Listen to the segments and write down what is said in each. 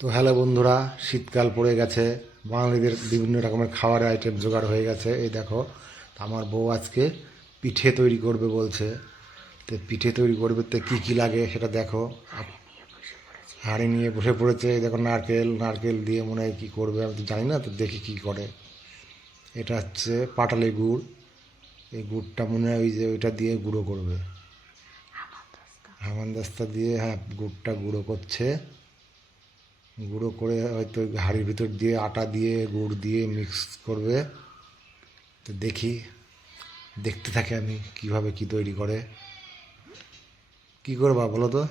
তো হ্যালো বন্ধুরা, শীতকাল পড়ে গেছে। বাঙালিদের বিভিন্ন রকমের খাবারের আইটেম জোগাড় হয়ে গেছে। এই দেখো আমার বউ আজকে পিঠে তৈরি করবে বলছে। তো পিঠে তৈরি করবে তো কী কী লাগে সেটা দেখো। হাঁড়ি নিয়ে বসে পড়েছে, এই দেখো নারকেল নারকেল দিয়ে মনে হয় কী করবে, আমি তো জানি না, তো দেখি কী করে। এটা হচ্ছে পাটালি গুড়। এই গুড়টা মনে হয় ওই যে ওইটা দিয়ে গুঁড়ো করবে। হামানদাস্তা দিয়ে হ্যাঁ গুড়টা গুঁড়ো করছে। গুঁড়ো করে হয়তো হাঁড়ির ভিতর দিয়ে, আটা দিয়ে, গুড় দিয়ে মিক্স করবে। তো দেখি, দেখতে থাকি আমি কীভাবে কি তৈরি করে। কি করবা বলো তো?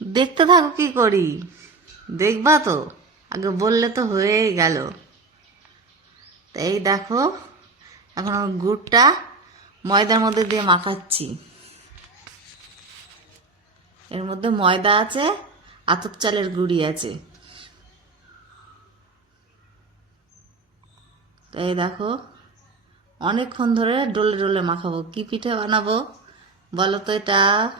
দেখতে থাকো কি করি। দেখবা তো, আগে বললে তো হয়েই গেল। এই দেখো, এখন গুড়টা ময়দার মধ্যে দিয়ে মাখাচ্ছি। এর মধ্যে ময়দা আছে আতপ চালের গুড়ি আছে। তাই দেখো অনেকক্ষণ ধরে ডোলে ডলে মাখাবো। কি পিঠে বানাবো বলো তো এটা?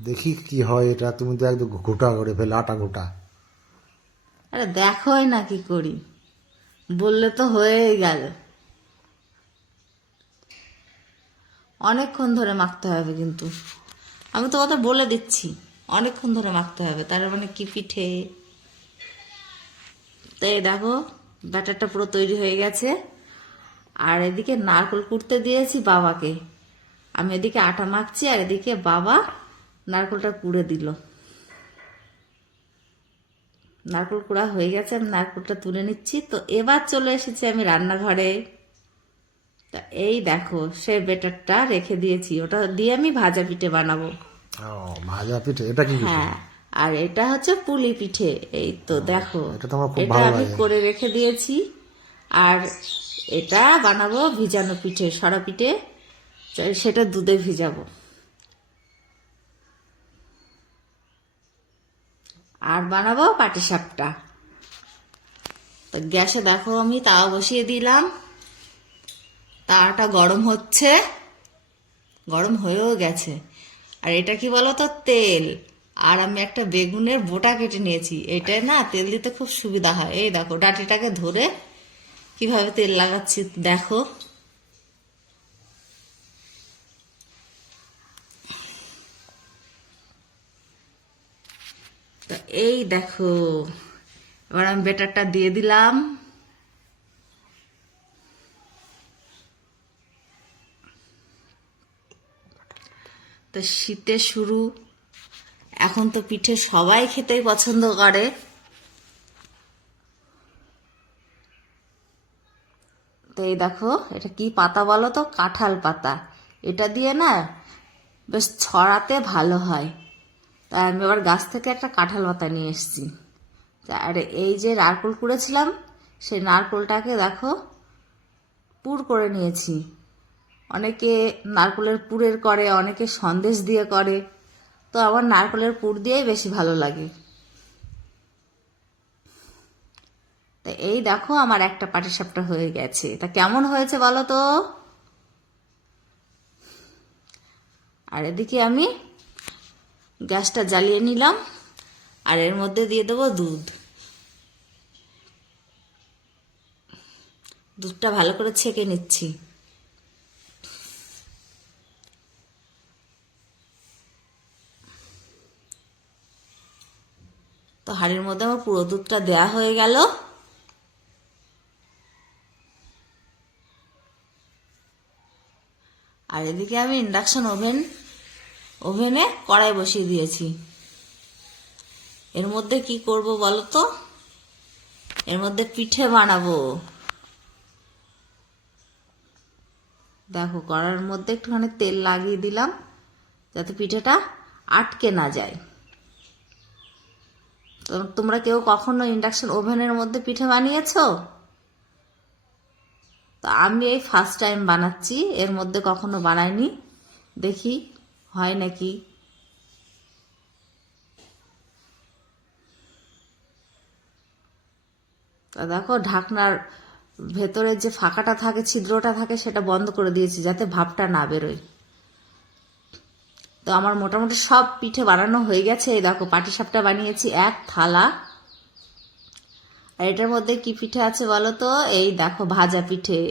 দেখি কি হয় এটা তুমি তো একদম ঘোটা করে ফেলে আটা ঘোটা। আরে দেখোই না কি করি। বললে তো হয়েই গেল। অনেকক্ষণ ধরে মাখতে হবে কিন্তু। আমি তো কথা বলে দিচ্ছি। অনেকক্ষণ ধরে মাখতে হবে, তার মানে কি পিঠে? তো এই দেখো, ব্যাটারটা পুরো তৈরি হয়ে গেছে। আর এদিকে নারকেল কুড়তে দিয়েছি বাবাকে। আমি এদিকে আটা মাখছি আর এদিকে বাবা নারকেলটা কুড়ে দিল। নারকেল কুড়া হয়ে গেছে, আমি নারকেলটা তুলে নিচ্ছি। তো এবার চলে এসেছি আমি রান্নাঘরে। তা এই দেখো, সে বেটারটা রেখে দিয়েছি, ওটা দিয়ে আমি ভাজা পিঠে বানাবো। ভাজা পিঠে এটা কি হ্যাঁ আর এটা হচ্ছে পুলি পিঠে এই তো দেখো। এটা আমি করে রেখে দিয়েছি আর এটা বানাবো ভিজানো পিঠে সরা পিঠে সেটা দুধে ভিজাবো। আর বানাবো পাটিসাপটা তো গ্যাসে দেখো আমি তাওয়া বসিয়ে দিলাম। তাওয়াটা গরম হচ্ছে গরম হয়েও গেছে। আর এটা কি বলো তো তেল। আর আমি একটা বেগুনের বোটা কেটে নিয়েছি। এটাই না তেল দিতে খুব সুবিধা হয়। এই দেখো, ডাটিটাকে ধরে কীভাবে তেল লাগাচ্ছি দেখো। এই দেখো, এবার আমি বেটারটা দিয়ে দিলাম। তো শীতের শুরু। এখন তো পিঠে সবাই খেতেই পছন্দ করে। তো এই দেখো, এটা কি পাতা বলো তো? কাঁঠাল পাতা। এটা দিয়ে না বেশ ছড়াতে ভালো হয়। তাই আমি এবার গাছ থেকে একটা কাঁঠাল পাতা নিয়ে এসেছি। আর এই যে নারকোল কুড়েছিলাম, সেই নারকোলটাকে দেখো পুর করে নিয়েছি। অনেকে নারকোলের পুরের করে, অনেকে সন্দেশ দিয়ে করে। তো আমার নারকোলের পুর দিয়েই বেশি ভালো লাগে। তা এই দেখো আমার একটা পাটিসাপটা হয়ে গেছে। তা কেমন হয়েছে বলো তো? আর এদিকে আমি গ্যাসটা জ্বালিয়ে নিলাম, আর এর মধ্যে দিয়ে দেবো দুধ। দুধটা ভালো করে ছেঁকে নিচ্ছি। তো হাঁড়ির মধ্যে আমার পুরো দুধটা দেয়া হয়ে গেল। আর এদিকে আমি ইন্ডাকশন ওভেন ওভেনে কড়াই বসিয়ে দিয়েছি। এর মধ্যে কি করব বলো তো এর মধ্যে পিঠে বানাবো। দেখো কড়ার মধ্যে একটুখানি তেল লাগিয়ে দিলাম, যাতে পিঠেটা আটকে না যায়। তোমরা কেউ কখনো ইন্ডাকশন ওভেনের মধ্যে পিঠে বানিয়েছো? তো আমি এই ফার্স্ট টাইম বানাচ্ছি, এর মধ্যে কখনো বানাইনি। দেখি, হয় নাকি? তা দেখো, ঢাকনার ভেতরে যে ফাঁকাটা থাকে, ছিদ্রটা থাকে, সেটা বন্ধ করে দিয়েছি যাতে ভাপটা না বেরোয়। তো আমার মোটামুটি সব পিঠে বানানো হয়ে গেছে। এই দেখো, পাটিসাপটা বানিয়েছি এক থালা। আর এটার মধ্যে কি পিঠে আছে বলো তো? এই দেখো, ভাজা পিঠে।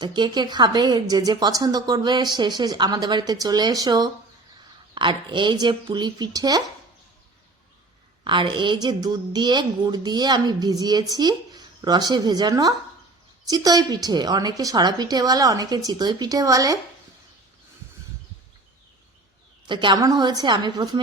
তা কে কে খাবে, যে যে পছন্দ করবে, সে সে আমাদের বাড়িতে চলে এসো। আর এই যে পুলি পিঠে, আর এই যে দুধ দিয়ে, গুড় দিয়ে আমি ভিজিয়েছি রসে ভেজানো চিতই পিঠে। অনেকে সরা পিঠে বলে, অনেকে চিতই পিঠে বলে। তো কেমন হয়েছে? আমি প্রথমে